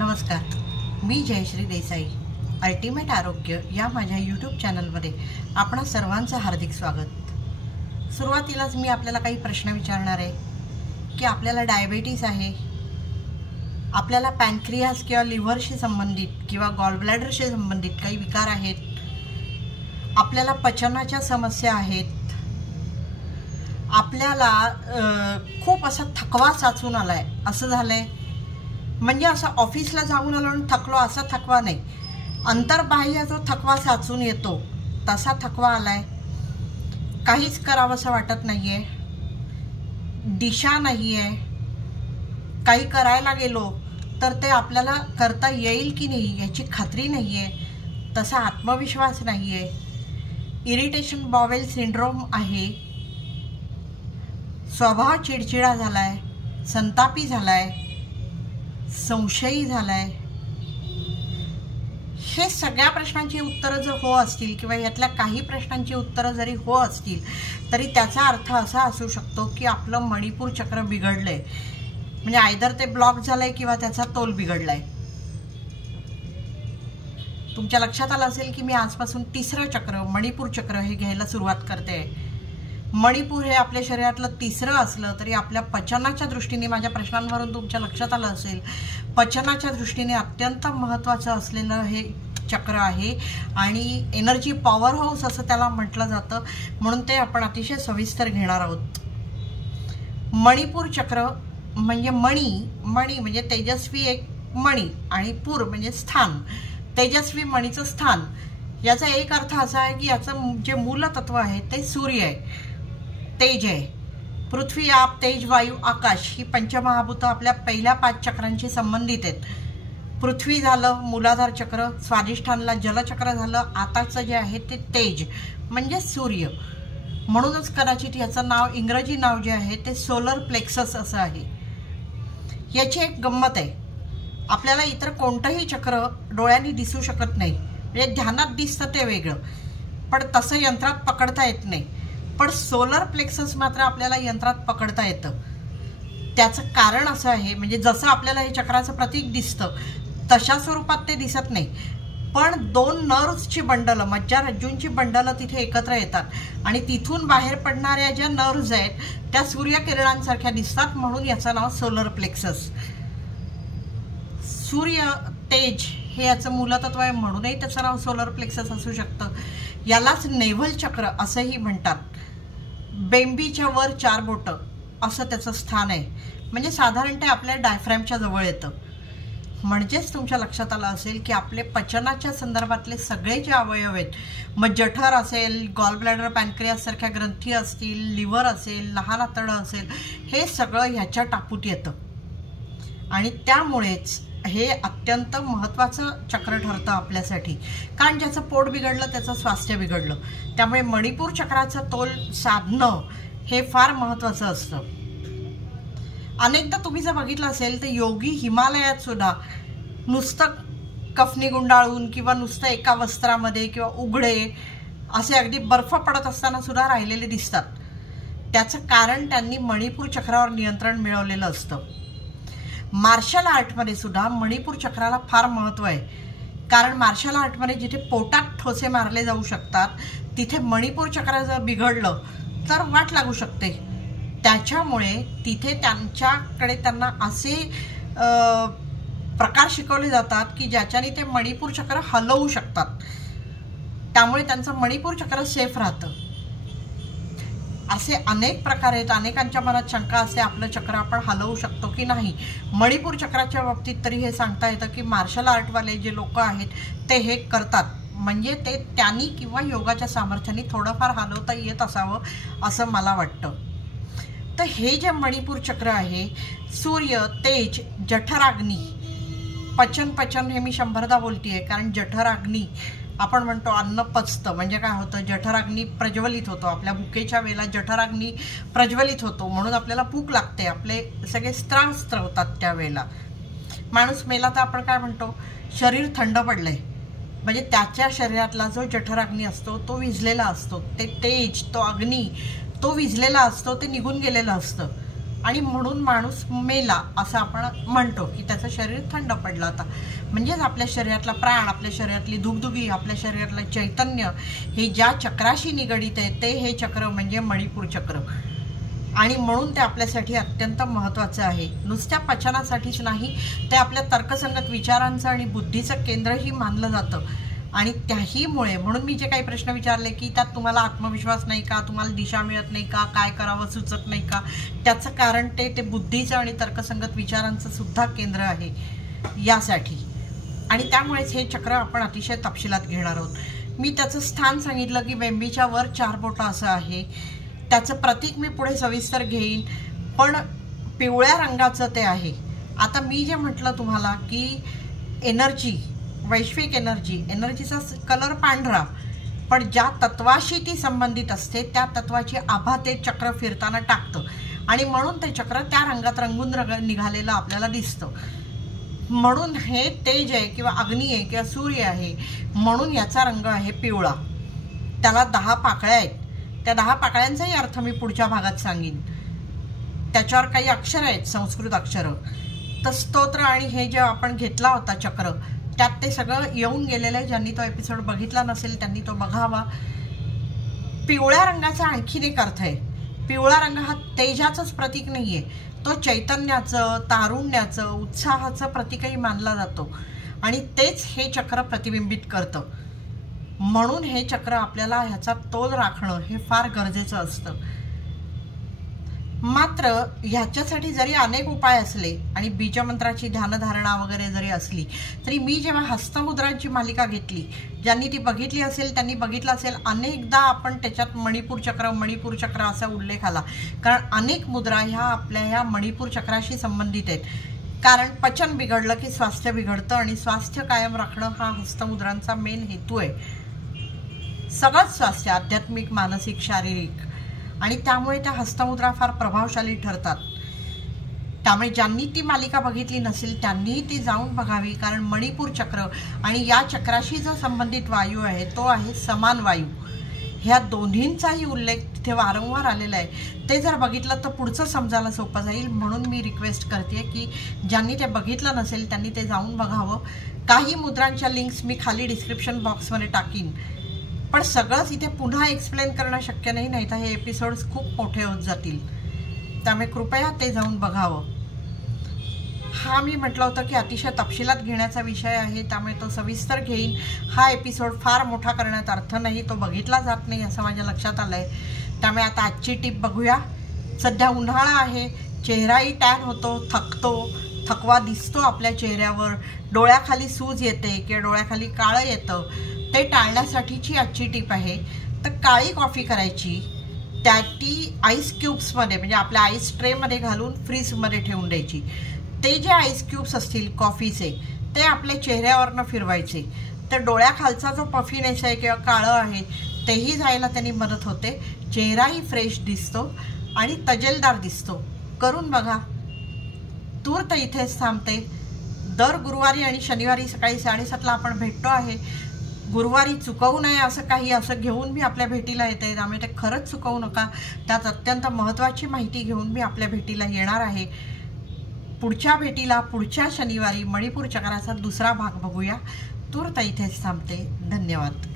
नमस्कार, मी जयश्री देसाई. अल्टिमेट आरोग्य या माझ्या यूट्यूब चॅनलमध्ये आपणा सर्वांचं हार्दिक स्वागत. सुरुवातीलाच मी आपल्याला काही प्रश्न विचारणार आहे की आपल्याला डायबिटीज आहे, आपल्याला पॅनक्रियास किंवा लिव्हरशी संबंधित किंवा गॉलब्लॅडरशी संबंधित काही विकार आहेत, आपल्याला पचनाच्या समस्या आहेत, आपल्याला खूप असा थकवा साचून आलाय, असं झालंय म्हणजे असं ऑफिसला जाऊन आलो आणि थकलो असा थकवा नाही, अंतर्बाह्य जो थकवा साचून येतो तसा थकवा आलाय, काहीच करावंसं वाटत नाहीये, दिशा नाहीये, काही करायला गेलो तर ते आपल्याला करता येईल की नाही याची खात्री नाहीये, तसा आत्मविश्वास नाहीये, इरिटेशन बॉवेल सिंड्रोम आहे, स्वभाव चिडचिडा झालाय, संतापी झालाय, संशयी झालाय. हे सगळ्या प्रश्नांची उत्तरं जर हो असतील किंवा यातल्या काही प्रश्नांची उत्तरं जरी हो असतील तरी त्याचा अर्थ असा असू शकतो की आपलं मणिपूर चक्र बिघडलंय, म्हणजे आयदर ते ब्लॉक झालंय किंवा त्याचा तोल बिघडलाय. तुमच्या लक्षात आलं असेल की मी आजपासून तिसरं चक्र मणिपूर चक्र हे घ्यायला सुरुवात करते. मणिपूर हे आपल्या शरीरातलं तिसरं असलं तरी आपल्या पचनाच्या दृष्टीने, माझ्या प्रश्नांवरून तुमच्या लक्षात आलं असेल, पचनाच्या दृष्टीने अत्यंत महत्त्वाचं असलेलं हे चक्र आहे आणि एनर्जी पॉवर हाऊस असं त्याला म्हटलं जातं, म्हणून ते आपण अतिशय सविस्तर घेणार आहोत. मणिपूर चक्र म्हणजे मणी म्हणजे तेजस्वी एक मणी आणि पूर म्हणजे स्थान, तेजस्वी मणीचं स्थान. याचा एक अर्थ असा आहे की याचं जे मूलतत्व आहे ते सूर्य आहे, तेज आहे. पृथ्वी, आप, तेज, वायू, आकाश ही पंचमहाभूतं आपल्या पहिल्या 5 चक्रांशी संबंधित आहेत. पृथ्वी झालं मूलाधार चक्र, स्वाधिष्ठानला जलचक्र झालं, आताचं जे आहे ते तेज म्हणजे सूर्य. म्हणूनच कदाचित याचं नाव, इंग्रजी नाव जे आहे ते सोलर प्लेक्सस असं आहे. याची एक गंमत आहे, आपल्याला इतर कोणतंही चक्र डोळ्यांनी दिसू शकत नाही, म्हणजे ध्यानात दिसतं ते वेगळं, पण तसं यंत्रात पकडता येत नाही. पण सोलर प्लेक्सस मात्र आपल्याला यंत्रात पकडता येतं. त्याचं कारण असं आहे, म्हणजे जसं आपल्याला हे चक्राचं प्रतीक दिसतं तशा स्वरूपात ते दिसत नाही, पण 2 नर्व्सची बंडलं, मज्जारज्जूंची बंडलं तिथे एकत्र येतात आणि तिथून बाहेर पडणाऱ्या ज्या नर्व्स आहेत त्या सूर्यकिरणांसारख्या दिसतात, म्हणून याचं नाव सोलर प्लेक्सस. सूर्य, तेज हे याचं मूलतत्व आहे, म्हणूनही त्याचं नाव सोलर प्लेक्सस असू शकतं. यालाच नेव्हल चक्र असंही म्हणतात. बेंबीच्या वर 4 बोटं असं त्याचं स्थान आहे, म्हणजे साधारणतः आपल्या डायफ्रॅमच्या जवळ येतं. म्हणजेच तुमच्या लक्षात आलं असेल की आपले पचनाच्या संदर्भातले सगळे जे अवयव आहेत, मग जठर असेल, गॉलब्लॅडर, पॅनक्रियास सारख्या ग्रंथी असतील, लिव्हर असेल, लहान आतडं असेल, हे सगळं ह्याच्या टापूत येतं आणि त्यामुळेच हे अत्यंत महत्त्वाचं चक्र ठरतं आपल्यासाठी, कारण ज्याचं पोट बिघडलं त्याचं स्वास्थ्य बिघडलं. त्यामुळे मणिपूर चक्राचं तोल साधणं हे फार महत्त्वाचं असतं. अनेकदा तुम्ही जर बघितलं असेल तर योगी हिमालयात सुद्धा नुसतं कफनी गुंडाळून किंवा नुसतं एका वस्त्रामध्ये किंवा उघडे असे अगदी बर्फ पडत असताना सुद्धा राहिलेले दिसतात. त्याचं कारण त्यांनी मणिपूर चक्रावर नियंत्रण मिळवलेलं असतं. मार्शल आर्टमध्ये सुद्धा मणिपूर चक्राला फार महत्त्व आहे, कारण मार्शल आर्टमध्ये जिथे पोटात ठोसे मारले जाऊ शकतात तिथे मणिपूर चक्र जर बिघडलं तर वाट लागू शकते. त्याच्यामुळे तिथे त्यांना असे प्रकार शिकवले जातात की ज्याच्याने ते मणिपूर चक्र हलवू शकतात, त्यामुळे त्यांचं मणिपूर चक्र सेफ राहतं. असे अनेक प्रकार आहेत. अनेकांच्या मनात शंका असते आपलं चक्र आपण हलवू शकतो की नाही. मणिपूर चक्राच्या बाबतीत तरी हे सांगता येतं की मार्शल आर्टवाले जे लोक आहेत ते हे करतात, म्हणजे ते त्यांनी किंवा योगाच्या सामर्थ्याने थोडंफार हलवता येत असावं असं मला वाटतं. तर हे जे मणिपूर चक्र आहे, सूर्य, तेज, जठराग्नी, पचन हे मी 100दा बोलतेय, कारण जठराग्नी आपण म्हणतो अन्न पचतं, म्हणजे काय होतं, जठराग्नी प्रज्वलित होतो. आपल्या भुकेच्या वेळेला जठराग्नी प्रज्वलित होतो, म्हणून आपल्याला भूक लागते, आपले सगळे स्त्राव स्त्रवतात त्यावेळेला. माणूस मेला तर आपण काय म्हणतो, शरीर थंड पडलंय, म्हणजे त्याच्या शरीरातला जो जठराग्नी असतो तो विझलेला असतो, ते तेज, तो अग्नी तो विझलेला असतो, ते निघून गेलेलं असतं. आणि म्हणून माणूस मेला असं आपण म्हणतो की त्याचं शरीर थंड पडलं आता. म्हणजेच आपल्या शरीरातला प्राण, आपल्या शरीरातली दुगदुगी, आपल्या शरीरातलं चैतन्य हे ज्या चक्राशी निगडीत आहे ते हे चक्र म्हणजे मणिपूर चक्र. आणि म्हणून ते आपल्यासाठी अत्यंत महत्त्वाचं आहे. नुसत्या पचनासाठीच नाही, ते आपल्या तर्कसंगत विचारांचं आणि बुद्धीचं केंद्रही मानलं जातं. आणि त्याहीमुळे म्हणून मी जे काही प्रश्न विचारले की त्यात तुम्हाला आत्मविश्वास नाही का, तुम्हाला दिशा मिळत नाही का, काय करावं सुचत नाही का, त्याचं कारण ते बुद्धीचं आणि तर्कसंगत विचारांचं सुद्धा केंद्र आहे यासाठी. आणि त्यामुळेच हे चक्र आपण अतिशय तपशिलात घेणार आहोत. मी त्याचं स्थान सांगितलं की बेंबीच्या वर 4 बोटं असं आहे. त्याचं प्रतीक मी पुढे सविस्तर घेईन, पण पिवळ्या रंगाचं ते आहे. आता मी जे म्हटलं तुम्हाला की एनर्जी, वैश्विक एनर्जीचा कलर पांढरा, पण ज्या तत्वाशी ती संबंधित असते त्या तत्वाची आभा ते चक्र फिरताना टाकतं आणि म्हणून ते चक्र त्या रंगात रंगून निघालेलं आपल्याला दिसतं. म्हणून हे तेज आहे किंवा अग्नी आहे किंवा सूर्य आहे, म्हणून याचा रंग आहे पिवळा. त्याला 10 पाकळ्या आहेत. त्या 10 पाकळ्यांचाही अर्थ मी पुढच्या भागात सांगेन. त्याच्यावर काही अक्षर आहेत, संस्कृत अक्षरं. तर स्तोत्र आणि हे जे आपण घेतला होता चक्र, त्यात ते सगळं येऊन गेलेलं आहे. ज्यांनी तो एपिसोड बघितला नसेल त्यांनी तो बघावा. पिवळ्या रंगाचा आणखीन एक अर्थ आहे. पिवळा रंग हा तेजाचंच प्रतीक नाही आहे, तो चैतन्याचं, तारुण्याचं, उत्साहाचं प्रतीकही मानला जातो आणि तेच हे चक्र प्रतिबिंबित करतं. म्हणून हे चक्र आपल्याला ह्याचा तोल राखणं हे फार गरजेचं असतं. मात्र ह्याच्यासाठी जरी अनेक उपाय असले आणि बीजमंत्राची ध्यानधारणा वगैरे जरी असली तरी मी जेव्हा हस्तमुद्रांची मालिका घेतली, ज्यांनी ती बघितली असेल त्यांनी बघितलं असेल, अनेकदा आपण त्याच्यात मणिपूर चक्र असा उल्लेख आला. कारण अनेक मुद्रा ह्या आपल्या ह्या मणिपूर चक्राशी संबंधित आहेत. कारण पचन बिघडलं की स्वास्थ्य बिघडतं आणि स्वास्थ्य कायम राखणं हा हस्तमुद्रांचा मेन हेतू आहे. सगळंच स्वास्थ्य, आध्यात्मिक, मानसिक, शारीरिक, आणि त्यामुळे त्या हस्तमुद्रा फार प्रभावशाली ठरतात. त्यामुळे ज्यांनी ती मालिका बघितली नसेल त्यांनीही ती जाऊन बघावी. कारण मणिपूर चक्र आणि या चक्राशी जो संबंधित वायू आहे तो आहे समान वायू. ह्या दोन्हींचाही उल्लेख तिथे वारंवार आलेला आहे. ते जर बघितलं तर पुढचं समजायला सोपं जाईल. म्हणून मी रिक्वेस्ट करते की ज्यांनी ते बघितलं नसेल त्यांनी ते जाऊन बघावं. काही मुद्रांच्या लिंक्स मी खाली डिस्क्रिप्शन बॉक्समध्ये टाकीन, पण सगळंच इथे पुन्हा एक्सप्लेन करणं शक्य नाही, नाहीतर हे एपिसोड्स खूप मोठे होत जातील. त्यामुळे कृपया ते जाऊन बघावं. हा मी म्हटलं होतं की अतिशय तपशिलात घेण्याचा विषय आहे, त्यामुळे तो सविस्तर घेईन. हा एपिसोड फार मोठा करण्यात अर्थ नाही, तो बघितला जात नाही असं माझ्या लक्षात आलं आहे. त्यामुळे आता आजची टिप बघूया. सध्या उन्हाळा आहे, चेहराही टॅन होतो, थकवा दिसतो आपल्या चेहऱ्यावर, डोळ्याखाली सूज येते किंवा डोळ्याखाली काळं येतं. ते टाळण्यासाठीची आजची टिप आहे. तर काळी कॉफी करायची, ती आईस क्यूब्समध्ये म्हणजे आपल्या आईस ट्रेमध्ये घालून फ्रीजमध्ये ठेवून द्यायची. ते जे आईस क्यूब्स असतील कॉफीचे ते आपल्या चेहऱ्यावरनं फिरवायचे. तर डोळ्याखालचा जो पफीनेस आहे किंवा काळं आहे तेही जायला त्यांनी मदत होते. चेहराही फ्रेश दिसतो आणि तजेलदार दिसतो. करून बघा. तूर्त इथेच थांबते. दर गुरुवारी आणि शनिवारी सकाळी 7:30ला आपण भेटतो आहे. गुरुवारी चुकवू नये असं घेऊन मी आपल्या भेटीला येते. त्यामुळे ते खरंच चुकवू नका. त्यात अत्यंत महत्त्वाची माहिती घेऊन मी आपल्या भेटीला येणार आहे. पुढच्या भेटीला पुढच्या शनिवारी मणिपूर चक्राचा दुसरा भाग बघूया. तूर्त इथेच थांबते. धन्यवाद.